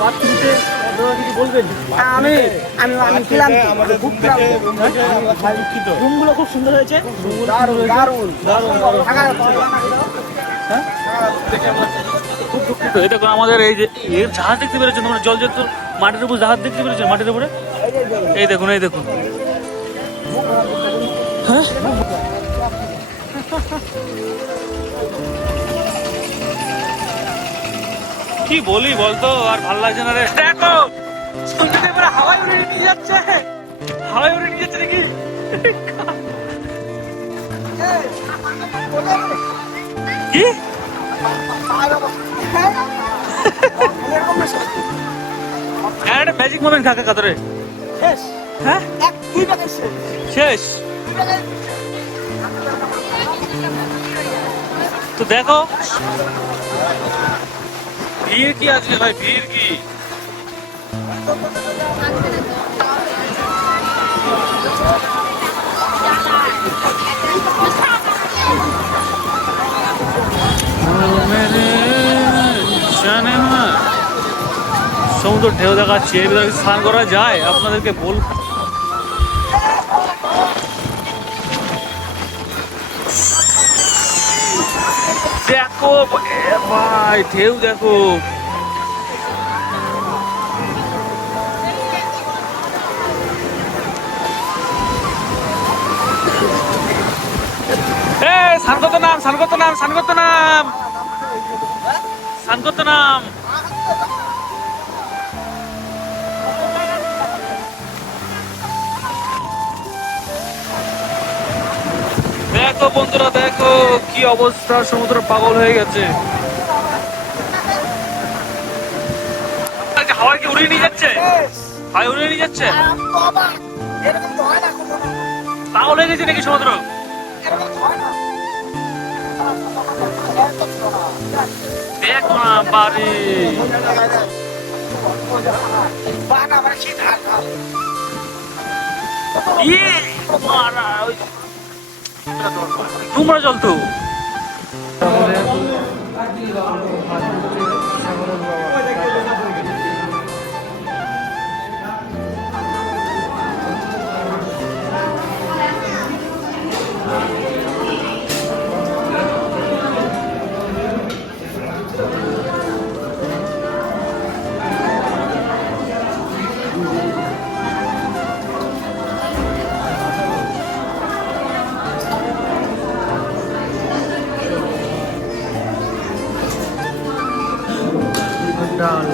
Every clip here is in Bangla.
পার্থিতে কিছু বলবেন? আমি আমি আমি খেলাম খুব রুমগুলো খুব সুন্দর হয়েছে, দারুণ দারুণ দারুণ থাকা যাচ্ছে হ্যাঁ খুব দুঃখিত। এই দেখুন আমাদের এই যে এর জাহাজ দেখতে পেরেছেন তোমরা, জল জল মাটির উপর জাহাজ দেখতে পেরেছেন, মাটির উপরে এই দেখুন এই দেখুন। হ্যাঁ কি বলি বলতো, আর ভালো লাগছে না রে। দেখো সূর্যদেব এবার হাওয়ায় উড়ে নিয়ে যাচ্ছে, হাওয়ায় উড়ে নিয়ে যাচ্ছে নাকি? কি একটা ম্যাজিক মোমেন্ট কাকা কাতরে হ্যাঁ শেষ। তো দেখো ভিড় কি আছে ভাই, ভিড় কি। সমুদ্র ঢেউ দেখাচ্ছি, এর ভিতরে স্নান করা যায় আপনাদেরকে বল। দেখো ভাই ঢেউ দেখো, স্নান করতে নাম, স্নান করতে নাম, স্নান করতে নাম, স্নান করতে নাম। দেখো বন্ধুরা দেখো কি অবস্থা, সমুদ্র পাগল হয়ে গেছে। হাওয়ায় কি উড়িয়ে নিয়ে যাচ্ছে, হাওয়ায় উড়িয়ে নিয়ে যাচ্ছে, পাগল হয়ে গেছে নাকি সমুদ্র? দেখো না বাড়ি তোমরা জল তো ডাল।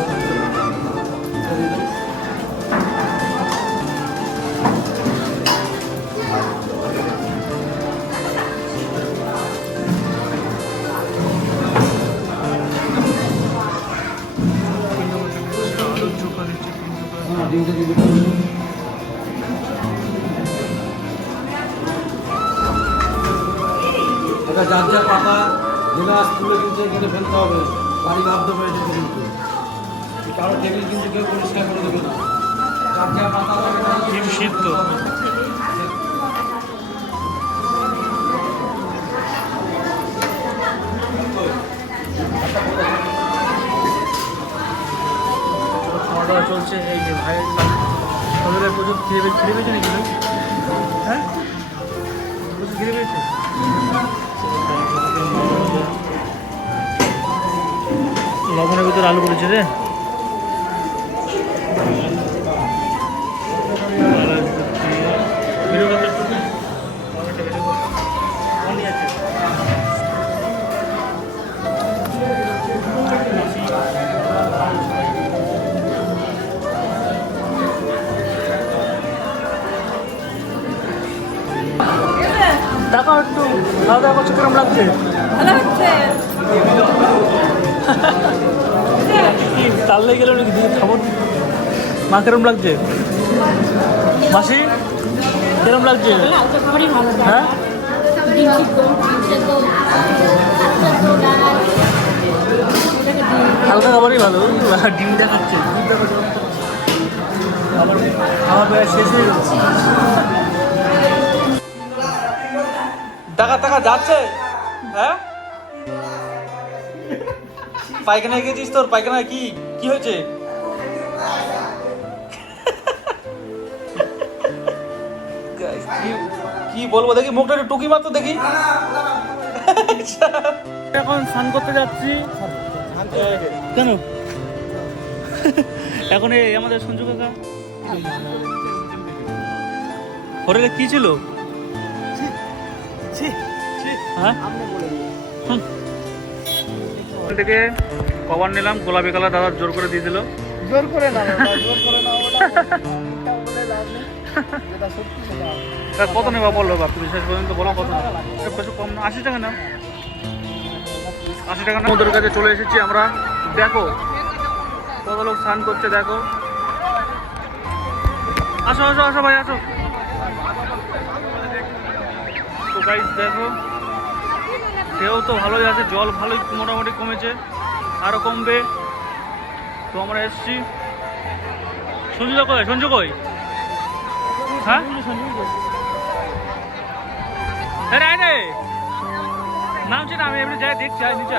যার যা পাতা গ্লাস তুলে কিন্তু এখানে ফেলতে হবে, বাড়ি ভাবতে হবে কিন্তু কারো টেবিল কিন্তু কেউ পরিষ্কার করে দেবে না। যার যা পাতা ডিম সিদ্ধ খাওয়া দাওয়া চলছে। এই যে ভাইয়ের সদরে প্রচুর খিদে পেয়েছে নাকি ভাই? হ্যাঁ প্রচুর খিদে পেয়েছে। লবণের ভিতরে আলু পড়েছে রে। দেখো একটু খাওয়া দাওয়া করছো, কেমন লাগছে? ভালো হচ্ছে। কি তাল্লে গেল নাকি দিয়ে খাবো? মা কিরম লাগছে? মাসি কিরম লাগছে? হ্যাঁ হালকা খাবারই ভালো। ডিমটা খাচ্ছে, আমার বেলা শেষ হয়ে যাচ্ছে। টাকা টাকা যাচ্ছে। হ্যাঁ পায়খানায় গেছিস, তোর পায়খানায় কি কি হয়েছে? বলবো, দেখি মুখটা একটু টুকি মারতো দেখি। এখন স্নান করতে যাচ্ছি। কেন এখন এই আমাদের সঞ্জু কাকা হোটেলে কি ছিল? হ্যাঁ থেকে কভার নিলাম, গোলাপি কালার দাদা জোর করে দিয়ে দিল। জোর করে না, জোর করে না, যেটা সত্যি সেটা। কত নেবা বললো বা তুমি শেষ পর্যন্ত বলো কত? কিছু কম না, 80 টাকা নাও। 80 টাকা না। সমুদ্রের কাছে চলে এসেছি আমরা। দেখো কত লোক স্নান করছে, দেখো। আসো আসো আসো ভাই আসো। তো গাইস দেখো ঢেউ তো ভালোই আছে, জল ভালোই মোটামুটি কমেছে, আরো কমবে। তো আমরা এসছি। সঞ্জু কই? সঞ্জু কই? হ্যাঁ রে নামছে না, আমি এমনি যাই দেখছি নিচে।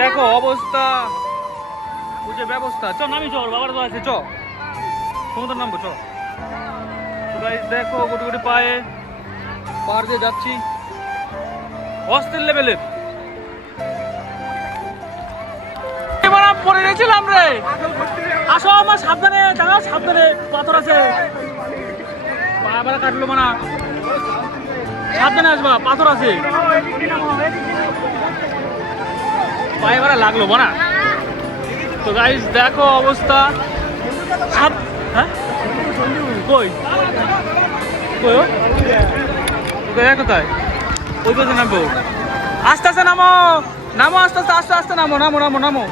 দেখো অবস্থা, বুঝে ব্যবস্থা। চ নামি, চল বাবার তো আছে, চ সমুদ্র নামবো, চ। দেখো গুটি গুটি পায়ে পার দিয়ে যাচ্ছি, অস্থির লেভেলের। পড়ে গেছিলাম রে। আসো আমার সাবধানে, জানো সাবধানে, পাথর আছে। পা বাড়া কাটলো মানা, সাবধানে আসবা, পাথর আছে। পায়ে বাড়া লাগলো মানা। তো গাইস দেখো অবস্থা। হ্যাঁ কই কই ও কোথায়? ওই পাশে নামবো। আস্তে আস্তে নামো, নামো আস্তে আস্তে, আস্তে আস্তে নামো, নামো নামো নামো।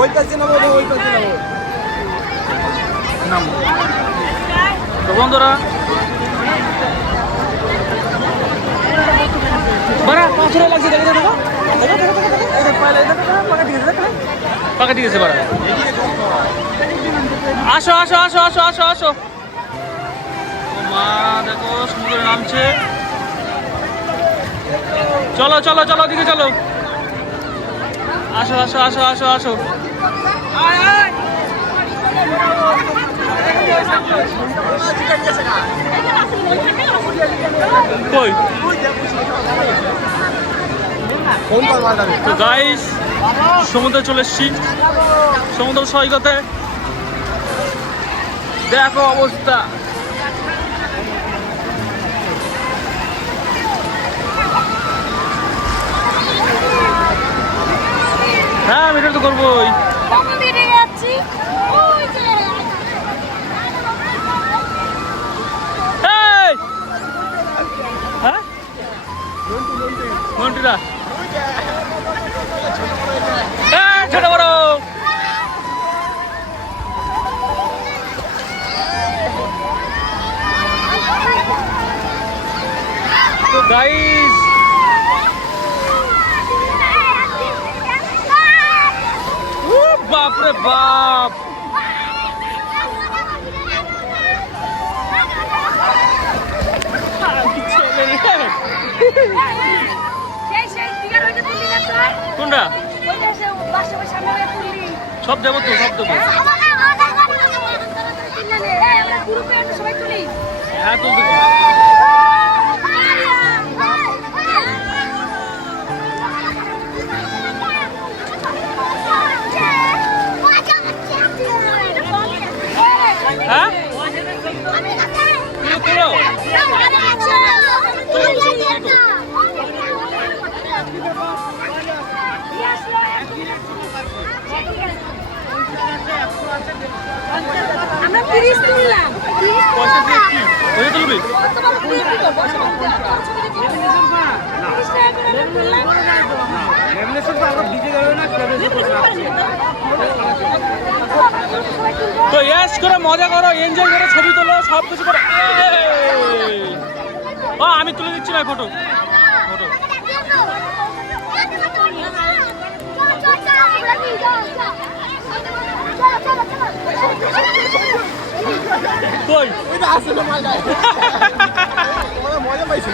ওই পাশে নামো, ওই পাশে নামো। নামো। তো বন্ধুরা বাড়া পাথরে লাগছে, দেখো দেখো পাকা ঠিক আছে বাড়া। আসো আসো আসো আসো আসো আসো। মা দেখো সমুদ্রে নামছে। চলো চলো চলো দিকে চলো। আসো আসো আসো আসো আসো। কই তো গাইস সমুদ্রে চলে এসছি, সমুদ্র সৈকতে। দেখো অবস্থা। হ্যাঁ ভিডিও তো করবোই। হ্যাঁ মন্টিরা ছোট বড়। তো গাইস বাপরে বাপ, কোনটা সব দেবো তো, সব দেবো। হ্যাঁ তুলতে হ্যাঁ আমরা 30 তুললাম। পয়সা দিয়ে কি পয়সা তুলবি? তো ইয়াস করে মজা করো, এনজয় করো, ছবি তোলো, সব কিছু করো। ও আমি তুলে দিচ্ছি ভাই ফটো ফটো। কই ওইটা আসলে মজা মজা পাইছে।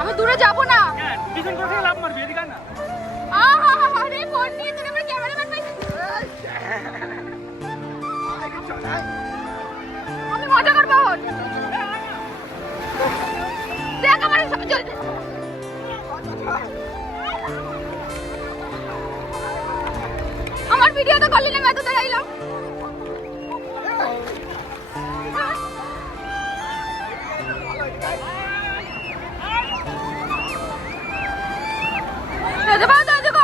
আমি দূরে যাব না। পিছন করে থেকে লাভ মারবি এদিকে না। আরে ফোন নিয়ে তুমি আমার ক্যামেরাম্যান পাইছি। আমি মজা করব এখন। দেখ আমার আমার ভিডিও তো করলি না, আমি এত দাঁড়াইলাম।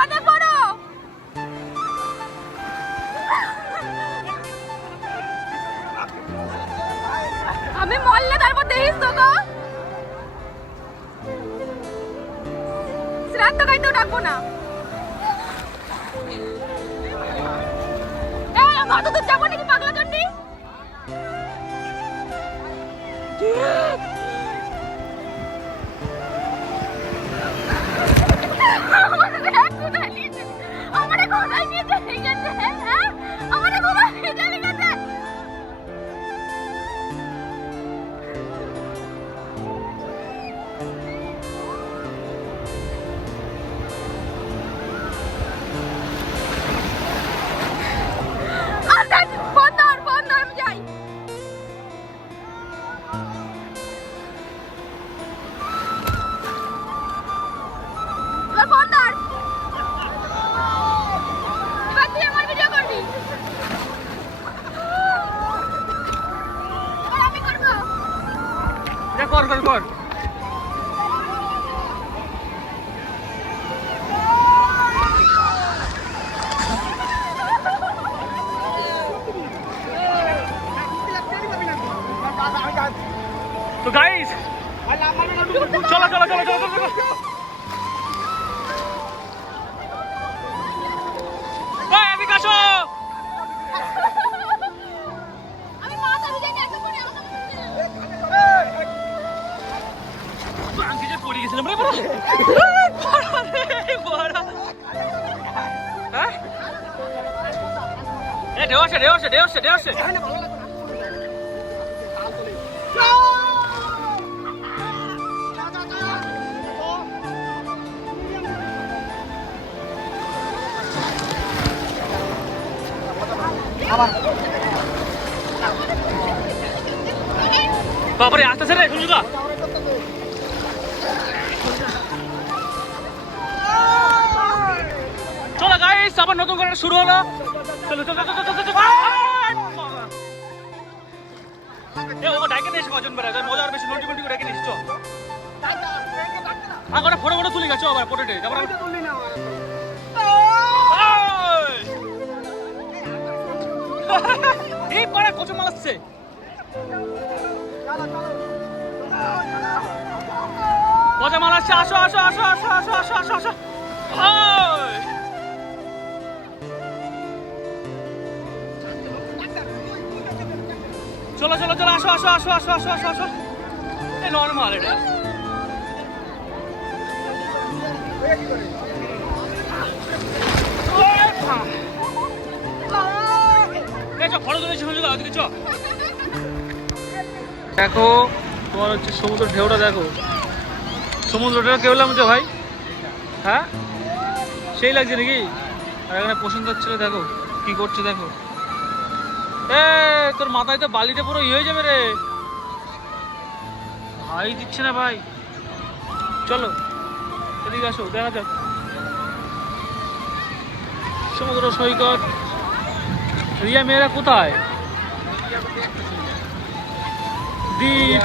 অনেক বড়। আমি মরলে তারপর দেখিস তো গো। শ্রাদ্ধ খাইতেও ডাকবো না। কত দূর যাবো নাকি পাগলা চন্ডী? আমারে কোথায় নিয়ে চলে গেছে? হ্যাঁ, আমারে কোথায় নিয়ে চলে গেছে? ফোন ধর, আমি যাই। এবার ফোন ধর। এবার তুই আমার ভিডিও করবি। এবার আমি করবো। কর তো গাইস চলো এদিকে আসো। আমি মাথা ভিজে গেছে পরে আঙ্কি যে পড়ে গেছিলাম রে বড়। হ্যাঁ এ ঢেউ আসে। বাবারে আসতেছে রে শুনছো? চলো গাইস আবার নতুন করে শুরু হলো। চলো ও ডাইকে নিয়ে এসে কজন বেড়া যায় মজা আর বেশি নোটি করে ডাইকে নিয়ে এসছো। আবার ফটো তুলে গেছো আবার পোটেটে তারপর এই পাড়া কচু মালাচ্ছে। মজা মালাচ্ছে। আসো চলো আসো এই নরমাল এটা। ফটো তুলেছি দেখো তোমার হচ্ছে সমুদ্র ঢেউটা দেখো। সমুদ্রটা কেমন লাগছে ভাই? হ্যাঁ সেই লাগছে নাকি? আর এখানে প্রশান্ত ছেলে দেখো কি করছে দেখো। এ তোর মাথায় তো বালিতে পুরো ইয়ে হয়ে যাবে রে। ভাই দিচ্ছে না ভাই। চলো এদিকে আসো, দেখা যাক সমুদ্র সৈকত। রিয়া মেয়েরা কোথায়? দ্বীপ।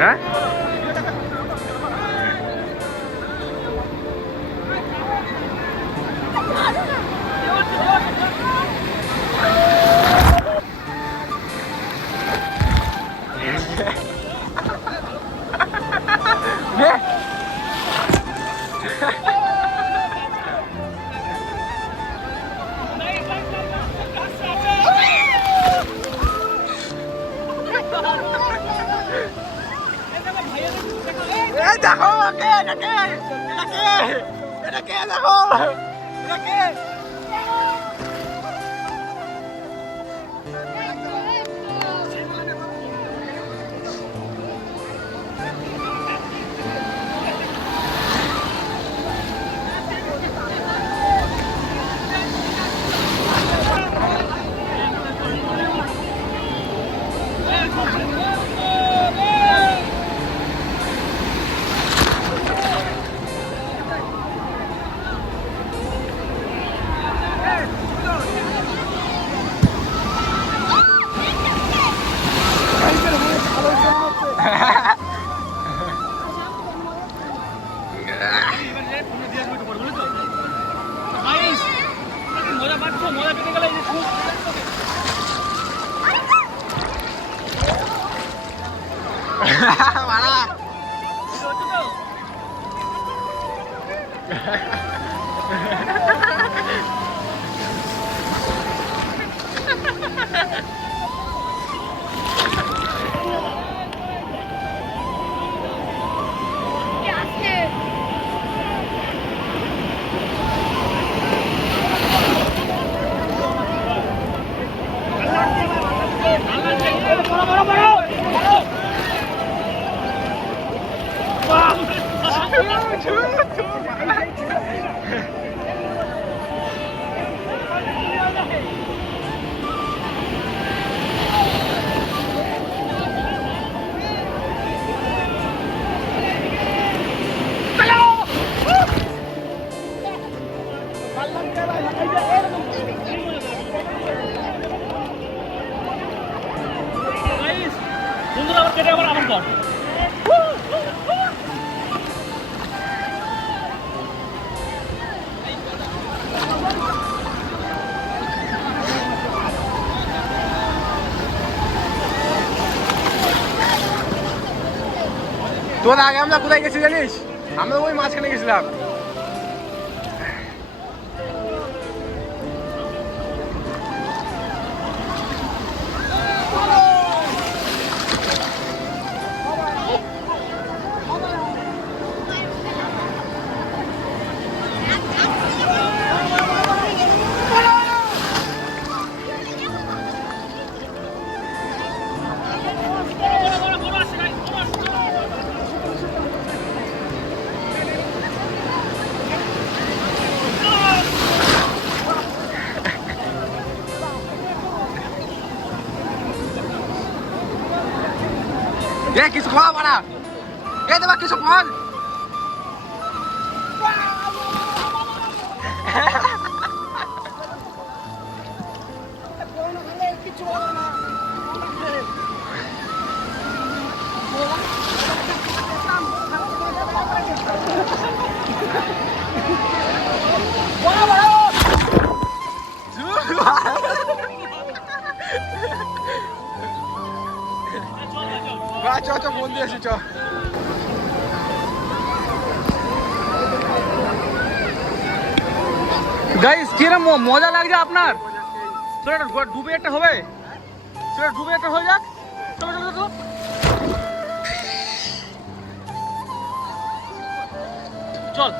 হ্যাঁ দেখো দেখো মজা পাচ্ছ, মজা পেতে গেলে বন্ধুরা আবার কেটে আবার আমার কর। তোর আগে আমরা কোথায় গেছি জানিস? আমরা ওই মাঝখানে গেছিলাম। কিছু খাওয়া বাড়া, দেবা কিছু ফল। চ চ ফোন দিয়েছি চ গাইস কিরম মজা লাগছে আপনার? চলো ডুবে একটা হবে, চলো ডুবে একটা হয়ে যাক, চলো চলো চলো। চল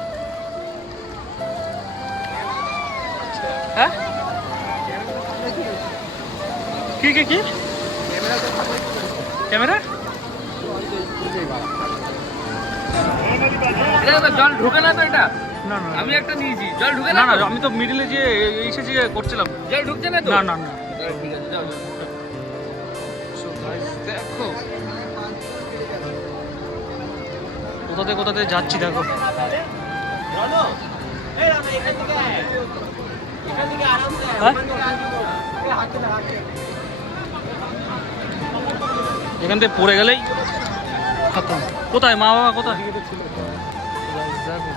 হ্যাঁ কি কি কি ক্যামেরা জল ঢুকে না তো এটা? না না আমি একটা নিয়েছি, জল ঢুকে না না? না আমি তো মিডিলে যে এসেছি করছিলাম। জল ঢুকছে না তো? না না না ঠিক আছে, যাও যাও। So guys, দেখো কোথাতে যাচ্ছি দেখো। হ্যাঁ? এখান থেকে পড়ে গেলেই খতম। কোথায় মা বাবা কোথায়? দেখো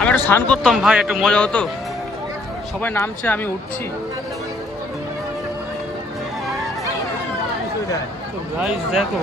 আমি একটু স্নান করতাম ভাই, একটু মজা হতো। সবাই নামছে আমি উঠছি। গাইস দেখো